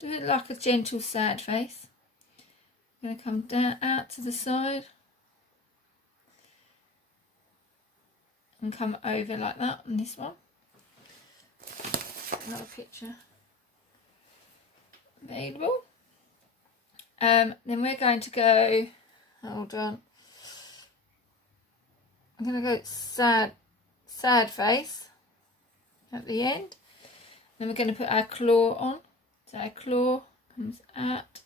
Do it like a gentle sad face. I'm going to come down out to the side and come over like that on this one. Another picture available. Then we're going to go, hold on, I'm going to go sad face at the end. Then we're going to put our claw on. So our claw comes out,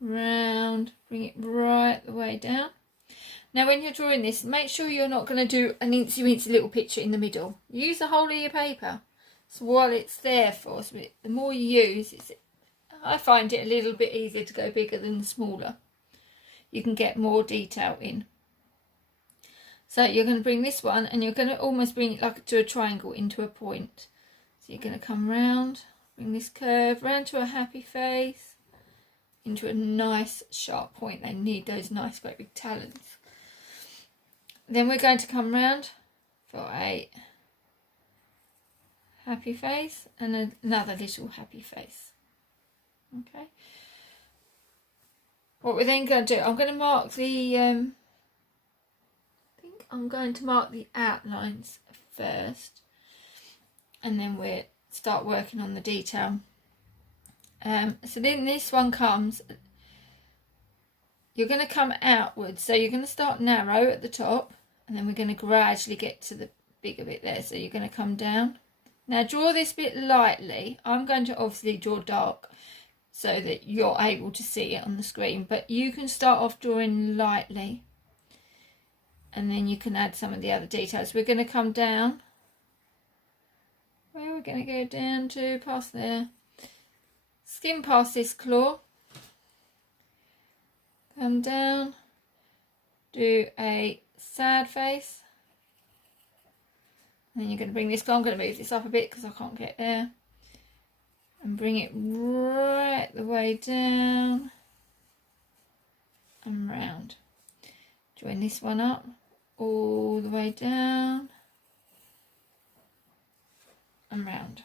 round, bring it right the way down. Now when you're drawing this, make sure you're not going to do an incy little picture in the middle. Use the whole of your paper. So while it's there for, so the more you use, I find it a little bit easier to go bigger than smaller. You can get more detail in. So you're going to bring this one and you're going to almost bring it like to a triangle into a point. So you're going to come round, bring this curve round to a happy face, into a nice sharp point. They need those nice great big talons. Then we're going to come round for a happy face and another little happy face. Okay. What we're then going to do, I'm going to mark the, I think I'm going to mark the outlines first, and then we'll start working on the detail. So then this one comes, you're going to come outwards, so you're going to start narrow at the top, and then we're going to gradually get to the bigger bit there. So you're going to come down. Now draw this bit lightly. I'm going to obviously draw dark so that you're able to see it on the screen, but you can start off drawing lightly and then you can add some of the other details. We're going to come down. Where we're going to go down to past there. Skim past this claw. Come down. Do a sad face. And then you're going to bring this claw. I'm going to move this up a bit because I can't get there. And bring it right the way down and round. Join this one up all the way down and round.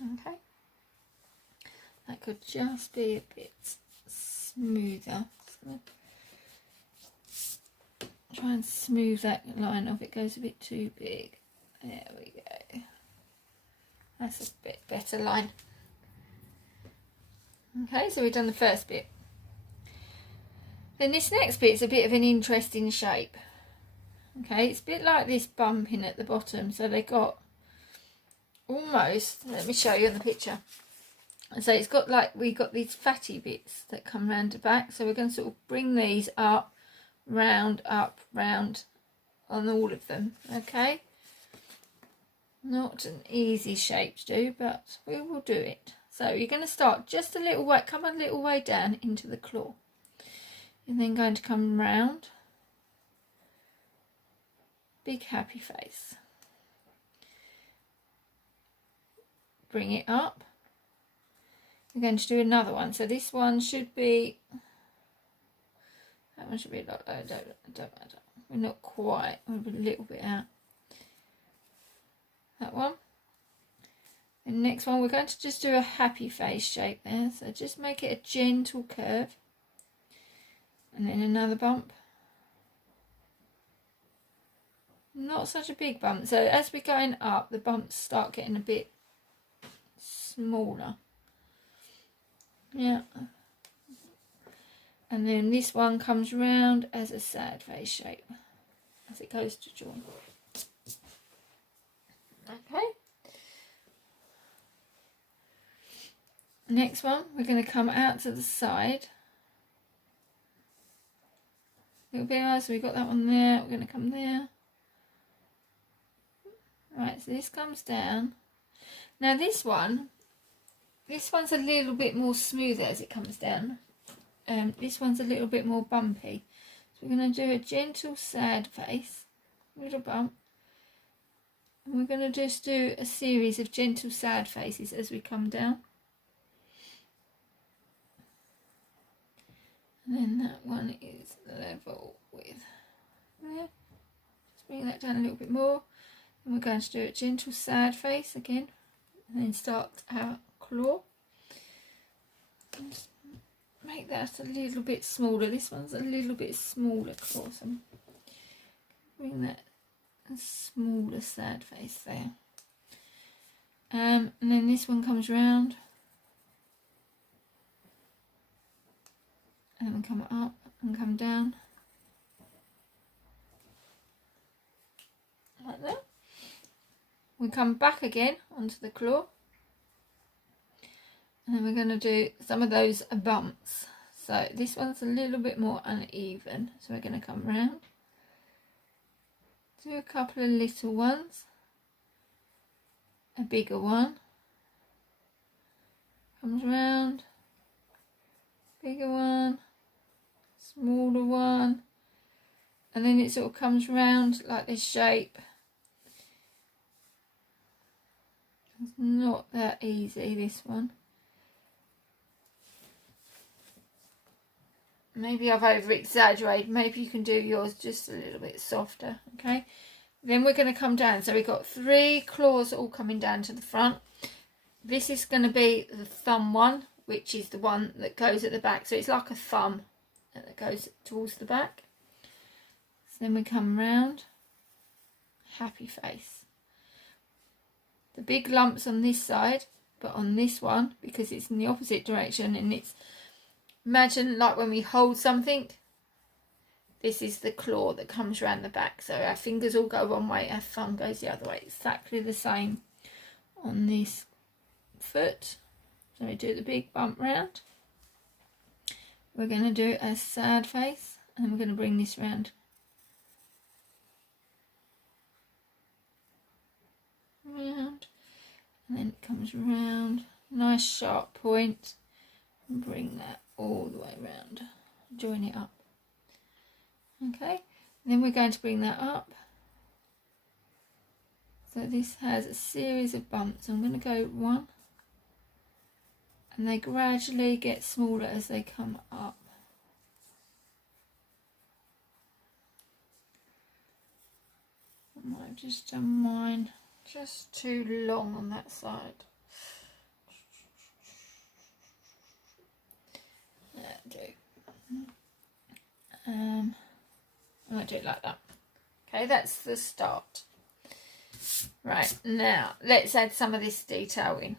Okay, that could just be a bit smoother. Try and smooth that line off. It goes a bit too big. There we go. That's a bit better line. Okay, so we've done the first bit. Then this next bit is a bit of an interesting shape. Okay, it's a bit like this bumping at the bottom. So they got almost, let me show you on the picture. So it's got like, we got these fatty bits that come round the back. So we're going to sort of bring these up, round, on all of them. Okay. Not an easy shape to do, but we will do it. So you're going to start just a little way, come a little way down into the claw. You're then going to come round. Big happy face. Bring it up. We're going to do another one. So this one should be, that one should be like, I don't, we're not quite, we're a little bit out. That one. The next one, we're going to just do a happy face shape there. So just make it a gentle curve. And then another bump. Not such a big bump. So as we're going up, the bumps start getting a bit smaller. Yeah. And then this one comes round as a sad face shape as it goes to join. Okay. Next one, we're going to come out to the side. A little bit higher, so we've got that one there. We're going to come there. Right, so this comes down. Now this one's a little bit more smoother as it comes down. This one's a little bit more bumpy. So we're going to do a gentle sad face, little bump. And we're going to just do a series of gentle sad faces as we come down. And then that one is level with there. Just bring that down a little bit more. And we're going to do a gentle sad face again. And then start our claw. Just make that a little bit smaller. This one's a little bit smaller claw, so bring that a smaller sad face there. And then this one comes round, and then come up and come down like that. We come back again onto the claw, and then we're going to do some of those bumps. So this one's a little bit more uneven, so we're going to come round, do a couple of little ones, a bigger one, comes round, bigger one, smaller one, and then it sort of comes round like this shape. It's not that easy, this one. Maybe I've over exaggerated. Maybe you can do yours just a little bit softer. Okay, then we're going to come down. So we've got 3 claws all coming down to the front. This is going to be the thumb one, which is the one that goes at the back. So it's like a thumb that goes towards the back. So then we come round, happy face. The big lumps on this side, but on this one, because it's in the opposite direction, and it's, imagine like when we hold something, this is the claw that comes around the back. So our fingers all go one way, our thumb goes the other way. Exactly the same on this foot. So we do the big bump round. We're going to do a sad face, and we're going to bring this round. Round, and then it comes round, nice sharp point, and bring that all the way round, join it up. Okay, then we're going to bring that up. So this has a series of bumps. I'm going to go 1, and they gradually get smaller as they come up. I might have just done mine just too long on that side. Do. I'm going to do it like that. Okay, that's the start. Right, now let's add some of this detail in.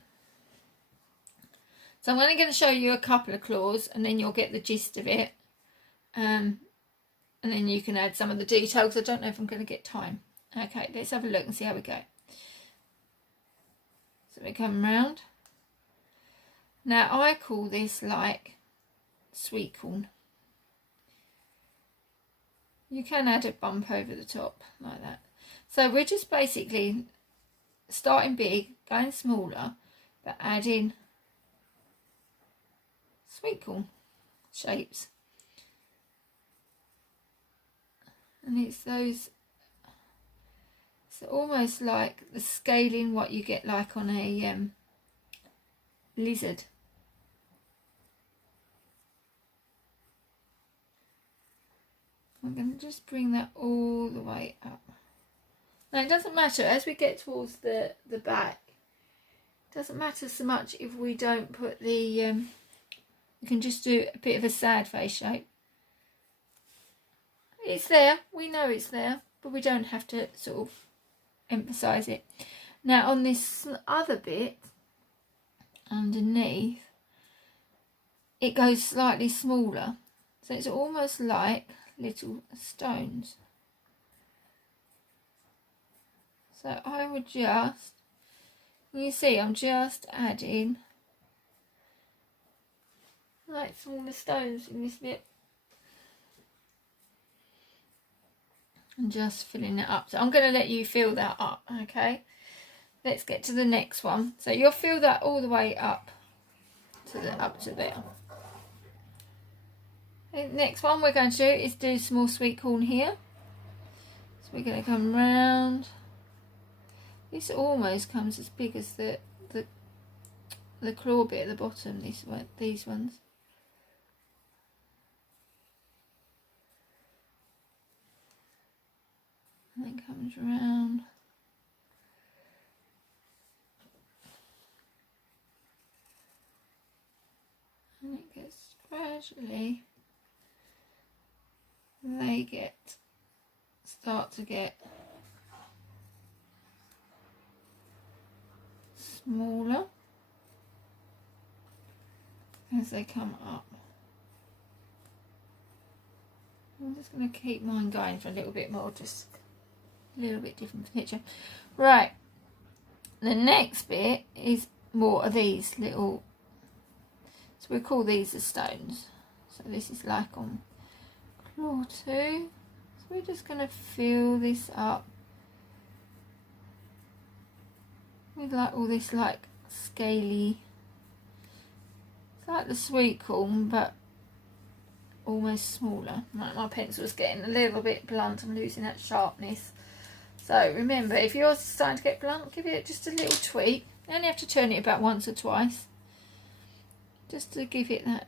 So I'm only going to show you a couple of claws, and then you'll get the gist of it. And then you can add some of the details. I don't know if I'm going to get time. Okay, let's have a look and see how we go. So we come round. Now I call this like sweet corn. You can add a bump over the top like that. So we're just basically starting big, going smaller, but adding sweet corn shapes. And it's those, it's almost like the scaling what you get like on a lizard. I'm going to just bring that all the way up. Now it doesn't matter, as we get towards the back, it doesn't matter so much if we don't put the, we can just do a bit of a sad face shape. It's there, we know it's there, but we don't have to sort of emphasise it. Now on this other bit, underneath, it goes slightly smaller. So it's almost like little stones. So I would just, you see I'm just adding like smaller stones in this bit. And just filling it up. So I'm going to let you fill that up, okay? Let's get to the next one. So you'll fill that all the way up to there. The next one we're going to do is do some more sweet corn here. So we're going to come round. This almost comes as big as the claw bit at the bottom. These ones. And then comes round. just gradually they start to get smaller as they come up. I'm just going to keep mine going for a little bit more, just a little bit different picture. Right, the next bit is more of these little, so we call these the stones. So this is like on claw 2. So we're just going to fill this up with like all this like scaly, it's like the sweet corn but almost smaller. Right, my pencil's getting a little bit blunt, I'm losing that sharpness. So remember, if you're starting to get blunt, give it just a little tweak. You only have to turn it about once or twice, just to give it that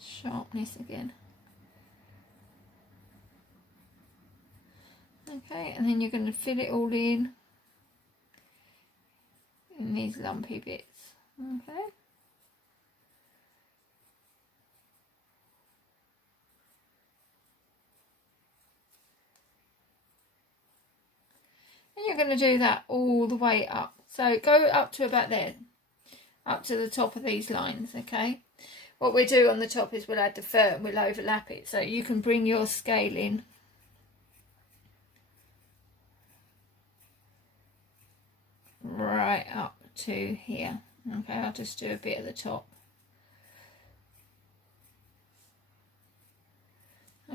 sharpness again. Okay, and then you're going to fill it all in these lumpy bits. Okay. And you're going to do that all the way up. So go up to about there, up to the top of these lines, okay? What we do on the top is we'll add the fur and we'll overlap it. So you can bring your scale in right up to here. Okay, I'll just do a bit at the top.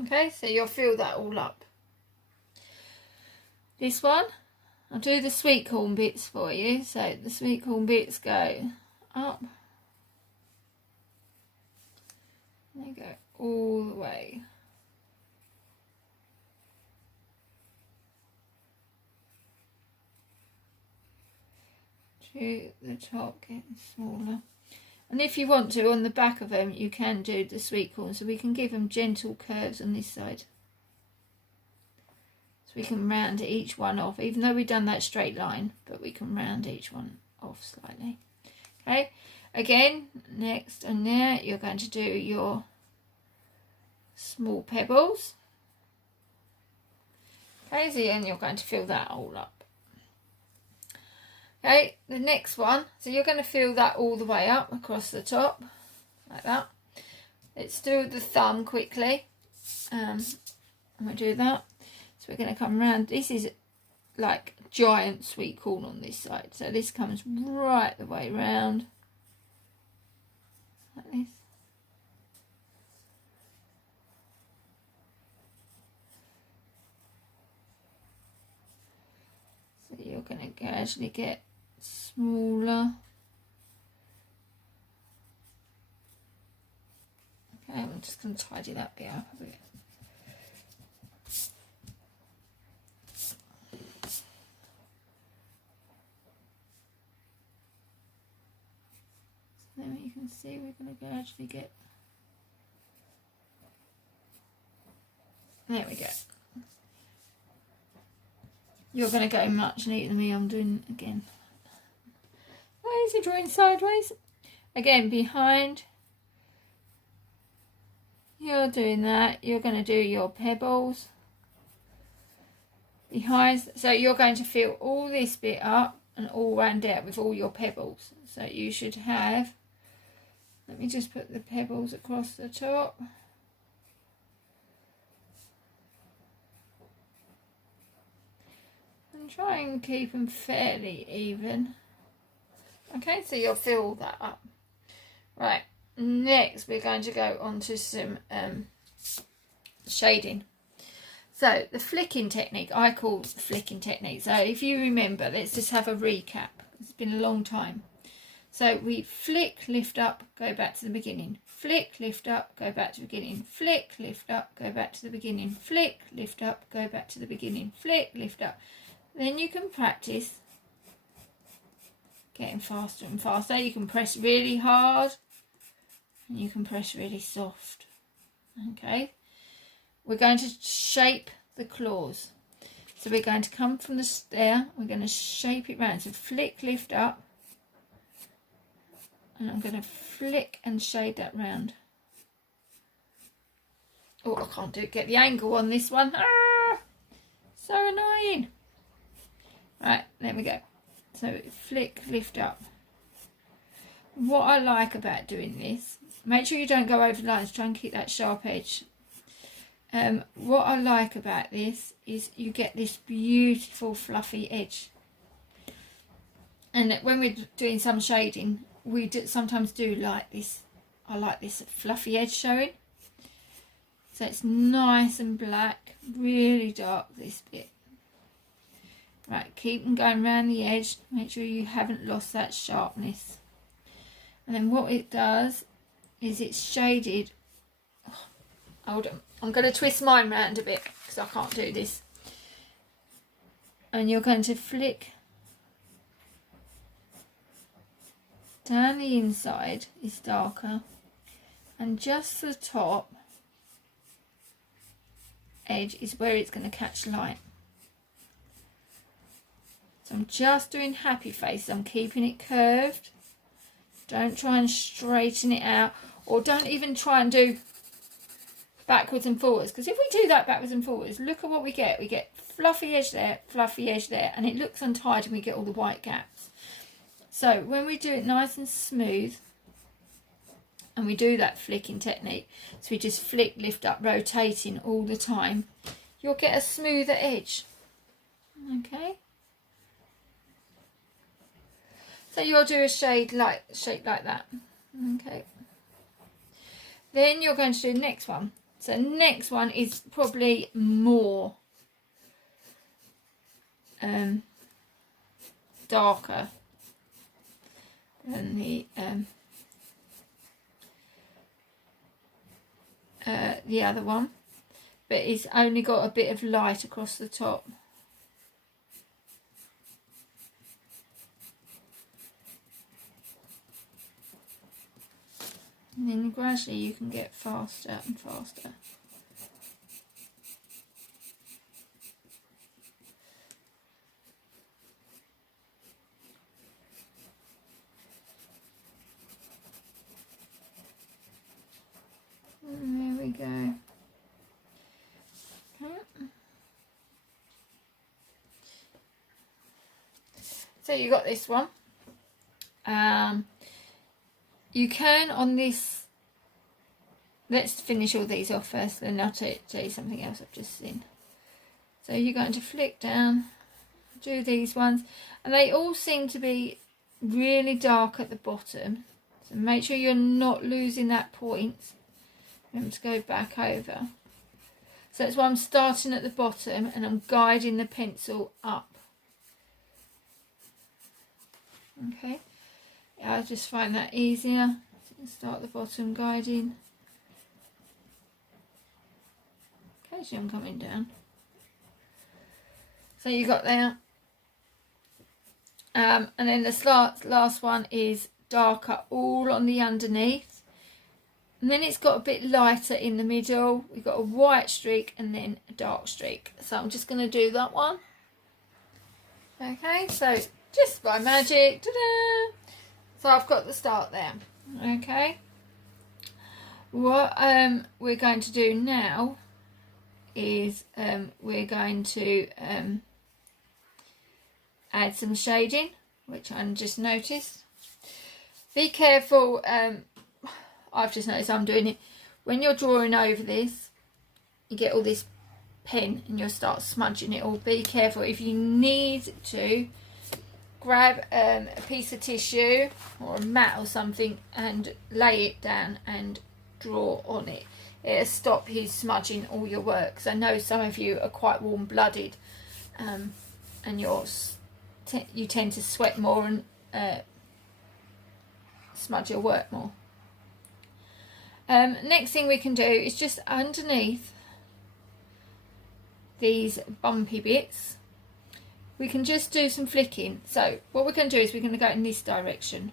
Okay, so you'll fill that all up. This one, I'll do the sweet corn bits for you. So the sweet corn bits go up. They go all the way. To the top, getting smaller. And if you want to, on the back of them, you can do the sweet corn. So we can give them gentle curves on this side. So we can round each one off, even though we've done that straight line, but we can round each one off slightly. Okay, again, next and there, you're going to do your small pebbles. Okay, so then you're going to fill that all up. Okay, the next one, so you're going to fill that all the way up across the top, like that. Let's do the thumb quickly, and we do that. So we're going to come round, this is like giant sweet corn on this side, so this comes right the way round, like this. So you're going to gradually get smaller. Okay, I'm just going to tidy that bit up a bit. So then you can see we're going to gradually get, there we go. You're going to go much neater than me. I'm doing again. Why is he drawing sideways? Again, behind. You're doing that. You're going to do your pebbles. Behind. So you're going to fill all this bit up and all round out with all your pebbles. So you should have, let me just put the pebbles across the top. And try and keep them fairly even. Okay, so you'll fill that up. Right, next we're going to go on to some shading. So the flicking technique, I call flicking technique. So if you remember, let's just have a recap. It's been a long time. So we flick, lift up, go back to the beginning. Flick, lift up, go back to the beginning. Flick, lift up, go back to the beginning. Flick, lift up, go back to the beginning. Flick, lift up. Then you can practice getting faster and faster. You can press really hard and you can press really soft. Okay, we're going to shape the claws. So we're going to come from the stair, we're going to shape it round. So flick, lift up And I'm going to flick and shade that round. Oh, I can't get the angle on this one. Ah, so annoying. Right, there we go. So flick, lift up. What I like about doing this, make sure you don't go over the lines, try and keep that sharp edge. What I like about this is you get this beautiful fluffy edge. And when we're doing some shading, we sometimes do like this. I like this fluffy edge showing. So it's nice and black, really dark this bit. Right, keep them going around the edge. Make sure you haven't lost that sharpness. And then what it does is it's shaded. Oh, hold on, I'm going to twist mine round a bit because I can't do this. And you're going to flick down the inside is darker, and just the top edge is where it's going to catch light. So I'm just doing happy face. I'm keeping it curved. Don't try and straighten it out, or don't even try and do backwards and forwards, because if we do that backwards and forwards, look at what we get. We get fluffy edge there, and it looks untidy and we get all the white gaps. So when we do it nice and smooth, and we do that flicking technique, so we just flick, lift up, rotating all the time, you'll get a smoother edge. Okay. So you'll do a shape like that. Okay. Then you're going to do the next one. So next one is probably more darker than the other one, but it's only got a bit of light across the top. And then gradually you can get faster and faster. And there we go. So you got this one. You can on this, let's finish all these off first, then I'll tell you something else I've just seen. So you're going to flick down, do these ones, and they all seem to be really dark at the bottom, so make sure you're not losing that point. Remember to go back over. So that's why I'm starting at the bottom and I'm guiding the pencil up. Okay. I just find that easier. Start at the bottom, guiding. Occasionally I'm coming down. So you got there. And then the last one is darker all on the underneath. And then it's got a bit lighter in the middle. We've got a white streak and then a dark streak. So I'm just going to do that one. Okay, so just by magic. Ta-da! So I've got the start there. Okay. What we're going to do now is we're going to add some shading, which I just noticed. Be careful. I've just noticed I'm doing it. When you're drawing over this, you get all this pen and you'll start smudging it all. Be careful. If you need to, grab a piece of tissue or a mat or something and lay it down and draw on it. It'll stop you smudging all your work. Because I know some of you are quite warm-blooded and you tend to sweat more and smudge your work more. Next thing we can do is just underneath these bumpy bits, we can just do some flicking. So what we're going to do is we're going to go in this direction,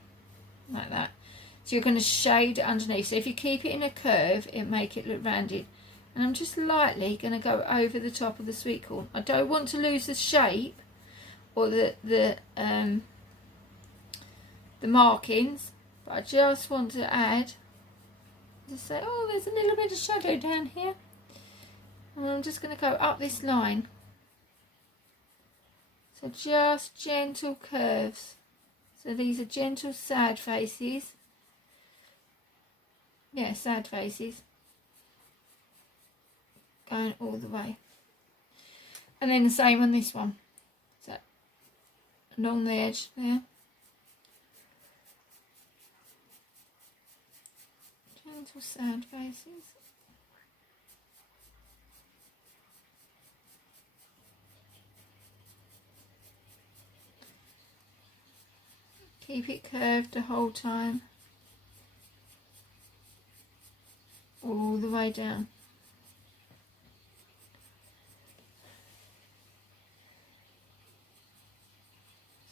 like that. So you're going to shade underneath. So if you keep it in a curve, it'll make it look rounded. And I'm just lightly going to go over the top of the sweet corn. I don't want to lose the shape or the markings, But I just want to add, just say, oh, there's a little bit of shadow down here. And I'm just going to go up this line. So just gentle curves. So these are gentle sad faces. Yeah, sad faces. Going all the way. And then the same on this one. So along the edge there. Gentle sad faces. Keep it curved the whole time. All the way down.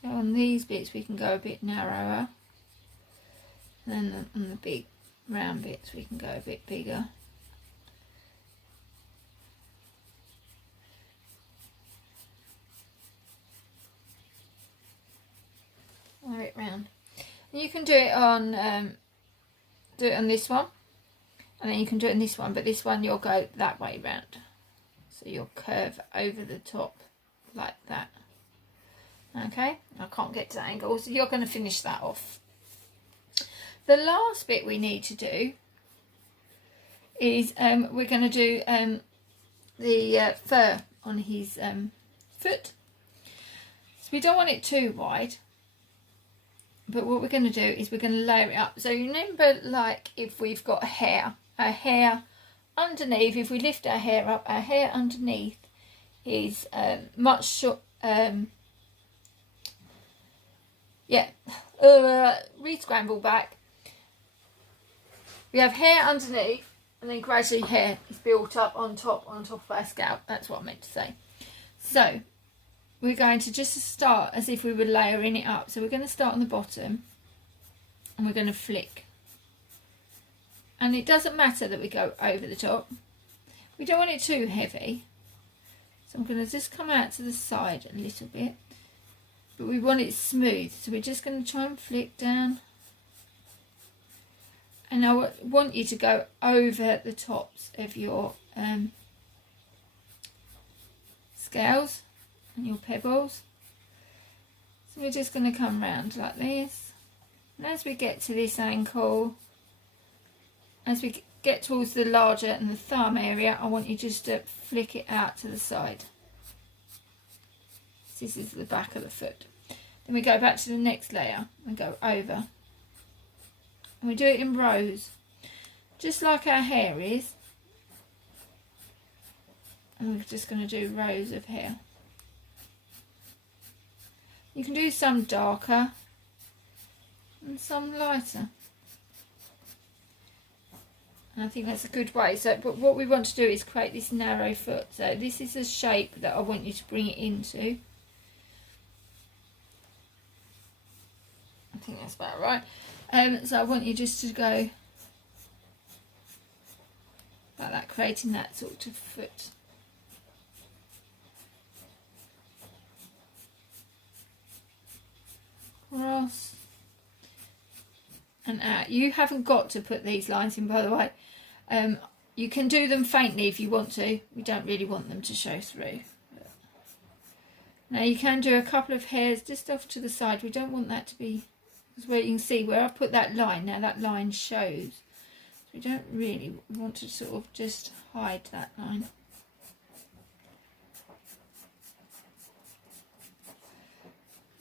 So on these bits we can go a bit narrower. And then on the big round bits we can go a bit bigger. It round. And you can do it on this one, and then you can do it on this one, but this one you'll go that way round, so you'll curve over the top like that. Okay, I can't get to the angle, so you're going to finish that off. The last bit we need to do is we're going to do the fur on his foot. So we don't want it too wide. But what we're going to do is we're going to layer it up. So you remember, like if we've got hair, our hair underneath, if we lift our hair up, our hair underneath is much short. Re-scramble back. We have hair underneath, and then gradually hair is built up on top of our scalp. That's what I meant to say. So we're going to just start as if we were layering it up. So we're going to start on the bottom and we're going to flick. And it doesn't matter that we go over the top. We don't want it too heavy. So I'm going to just come out to the side a little bit. But we want it smooth. So we're just going to try and flick down. And I want you to go over the tops of your scales and your pebbles. So we're just going to come round like this, and as we get to this ankle, as we get towards the larger and the thumb area, I want you just to flick it out to the side. This is the back of the foot. Then we go back to the next layer and go over, and we do it in rows just like our hair is, and we're just going to do rows of hair. You can do some darker and some lighter. And I think that's a good way. So, but what we want to do is create this narrow foot. So this is a shape that I want you to bring it into. I think that's about right. So I want you just to go like that, creating that sort of foot. Cross and out. You haven't got to put these lines in, by the way. You can do them faintly if you want to. We don't really want them to show through. Now you can do a couple of hairs just off to the side. We don't want that to be, because where you can see where I put that line, now that line shows. So we don't really want to sort of just hide that line.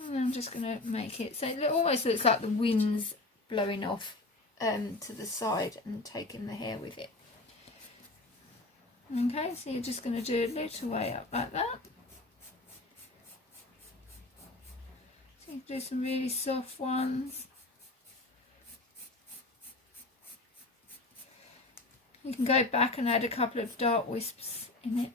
And I'm just going to make it so it almost looks like the wind's blowing off to the side and taking the hair with it. Okay, so you're just going to do a little way up like that. So you can do some really soft ones. You can go back and add a couple of dark wisps in it.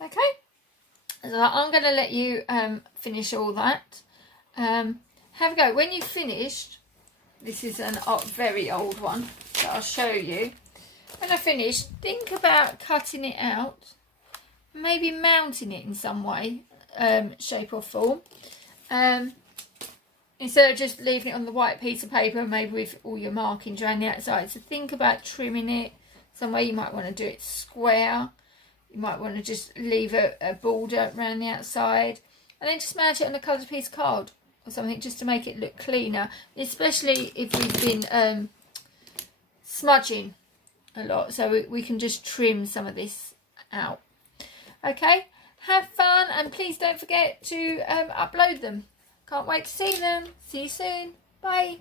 Okay, so I'm going to let you finish all that. Have a go. When you've finished, this is a very old one that I'll show you. when I finish, think about cutting it out, maybe mounting it in some way, shape or form, instead of just leaving it on the white piece of paper, maybe with all your markings around the outside. So think about trimming it some way. You might want to do it square, you might want to just leave a border around the outside, and then just mount it on a coloured piece of card or something, just to make it look cleaner, especially if we've been smudging a lot, so we can just trim some of this out. Okay, have fun, and please don't forget to upload them. Can't wait to see them. See you soon. Bye.